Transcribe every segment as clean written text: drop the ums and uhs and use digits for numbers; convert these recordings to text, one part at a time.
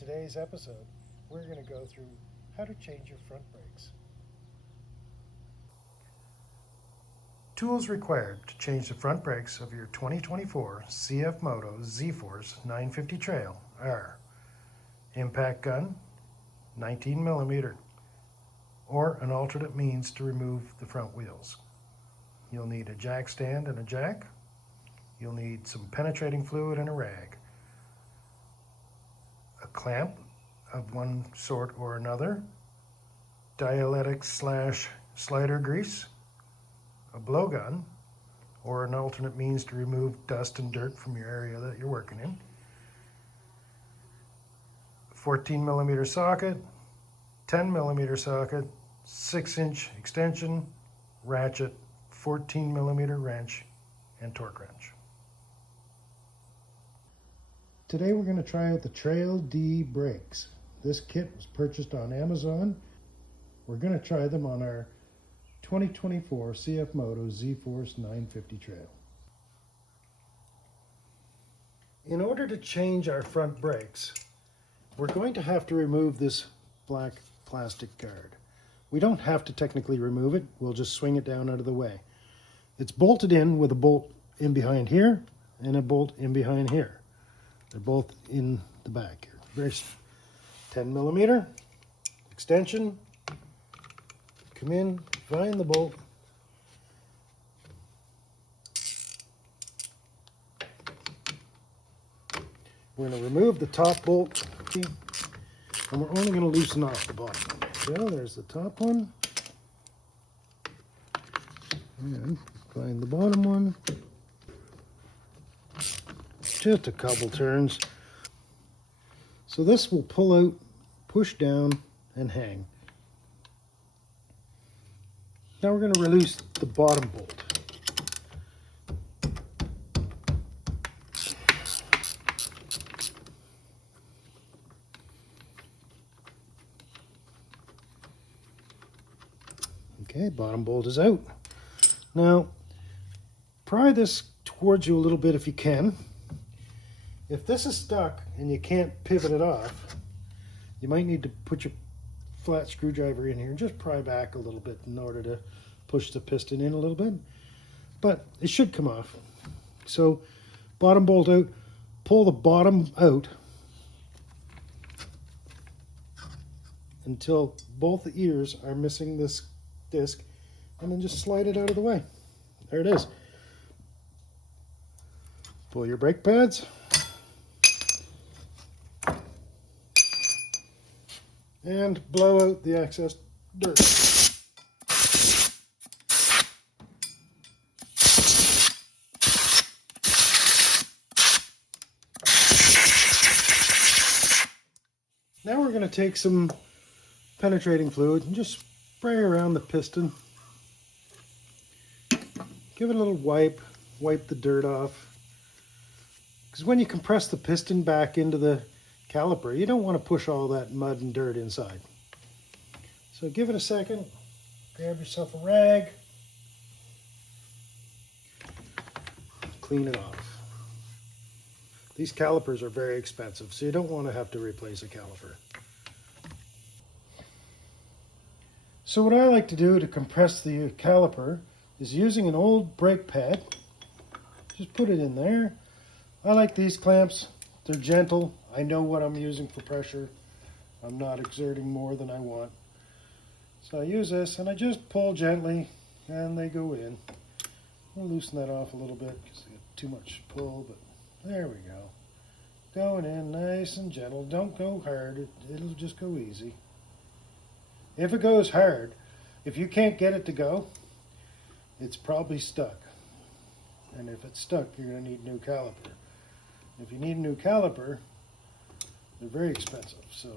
today's episode, we're going to go through how to change your front brakes. Tools required to change the front brakes of your 2024 CFMOTO ZFORCE 950 Trail are impact gun, 19mm, or an alternate means to remove the front wheels. You'll need a jack stand and a jack. You'll need some penetrating fluid and a rag, a clamp of one sort or another, dielectric / slider grease, a blowgun, or an alternate means to remove dust and dirt from your area that you're working in, 14mm socket, 10mm socket, 6-inch extension, ratchet, 14mm wrench, and torque wrench. Today we're going to try out the Trail D brakes. This kit was purchased on Amazon. We're going to try them on our 2024 CFMOTO ZFORCE 950 Trail. In order to change our front brakes, we're going to have to remove this black plastic guard. We don't have to technically remove it, we'll just swing it down out of the way. It's bolted in with a bolt in behind here and a bolt in behind here. They're both in the back here. Very 10mm extension. Come in, find the bolt. We're going to remove the top bolt, and we're only going to loosen off the bottom. So there's the top one. And find the bottom one. Just a couple turns. So this will pull out, push down, and hang. Now we're going to release the bottom bolt. Okay, bottom bolt is out. Now, pry this towards you a little bit if you can. If this is stuck and you can't pivot it off, you might need to put your flat screwdriver in here and just pry back a little bit in order to push the piston in a little bit. But it should come off. So, bottom bolt out, pull the bottom out until both the ears are missing this disc, and then just slide it out of the way. There it is. Pull your brake pads. And blow out the excess dirt. Now we're going to take some penetrating fluid and just spray around the piston. Give it a little wipe the dirt off. Because when you compress the piston back into the caliper, you don't want to push all that mud and dirt inside. So give it a second, grab yourself a rag, clean it off. These calipers are very expensive, so you don't want to have to replace a caliper. So what I like to do to compress the caliper is using an old brake pad. Just put it in there. I like these clamps. They're gentle. I know what I'm using for pressure. I'm not exerting more than I want. So I use this and I just pull gently and they go in. I'll loosen that off a little bit because I got too much pull, but there we go. Going in nice and gentle. Don't go hard. It'll just go easy. If it goes hard, if you can't get it to go, it's probably stuck. And if it's stuck, you're going to need a new caliper. If you need a new caliper, they're very expensive. So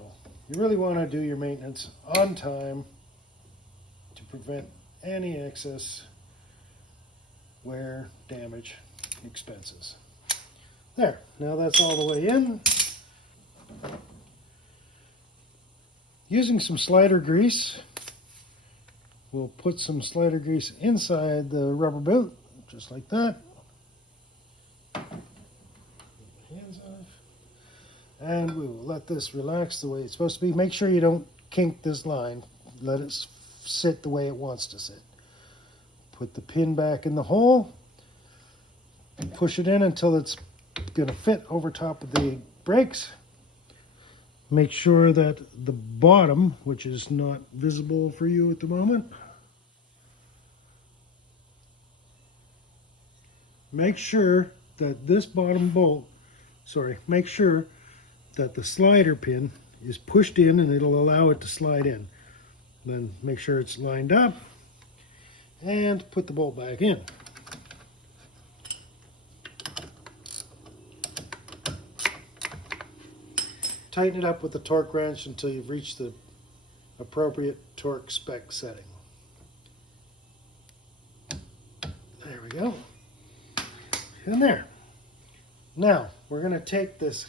you really want to do your maintenance on time to prevent any excess wear, damage, expenses. There, now that's all the way in. Using some slider grease, we'll put some slider grease inside the rubber boot, just like that. Hands off. And we will let this relax the way it's supposed to be. Make sure you don't kink this line. Let it sit the way it wants to sit. Put the pin back in the hole and push it in until it's going to fit over top of the brakes. Make sure that the bottom, which is not visible for you at the moment, make sure that this bottom bolt, make sure that the slider pin is pushed in and it'll allow it to slide in. Then make sure it's lined up and put the bolt back in. Tighten it up with the torque wrench until you've reached the appropriate torque spec setting. There we go. And there. Now, we're going to take this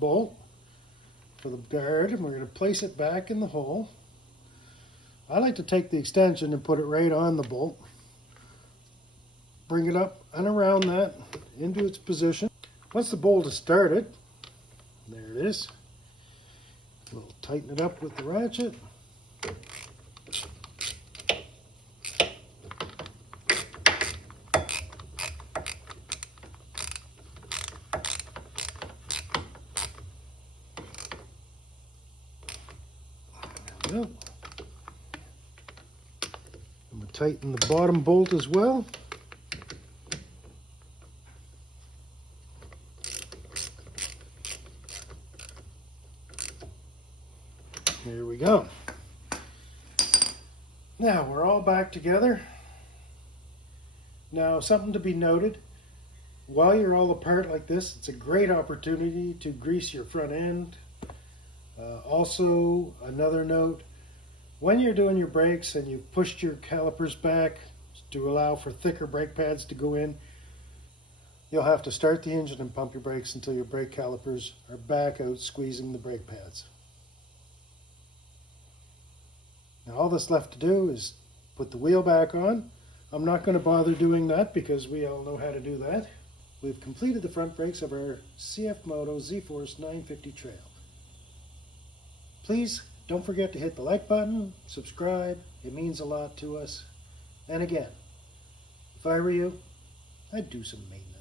bolt for the guard and we're going to place it back in the hole. I like to take the extension and put it right on the bolt. Bring it up and around that into its position. Once the bolt is started, there it is. We'll tighten it up with the ratchet. There we go. And we'll tighten the bottom bolt as well. There we go. Now we're all back together. Now something to be noted, while you're all apart like this, it's a great opportunity to grease your front end. Also, another note, when you're doing your brakes and you've pushed your calipers back to allow for thicker brake pads to go in, you'll have to start the engine and pump your brakes until your brake calipers are back out squeezing the brake pads. Now all that's left to do is put the wheel back on. I'm not going to bother doing that because we all know how to do that. We've completed the front brakes of our CFMOTO ZFORCE 950 Trail. Please don't forget to hit the like button, subscribe, it means a lot to us. And again, if I were you, I'd do some maintenance.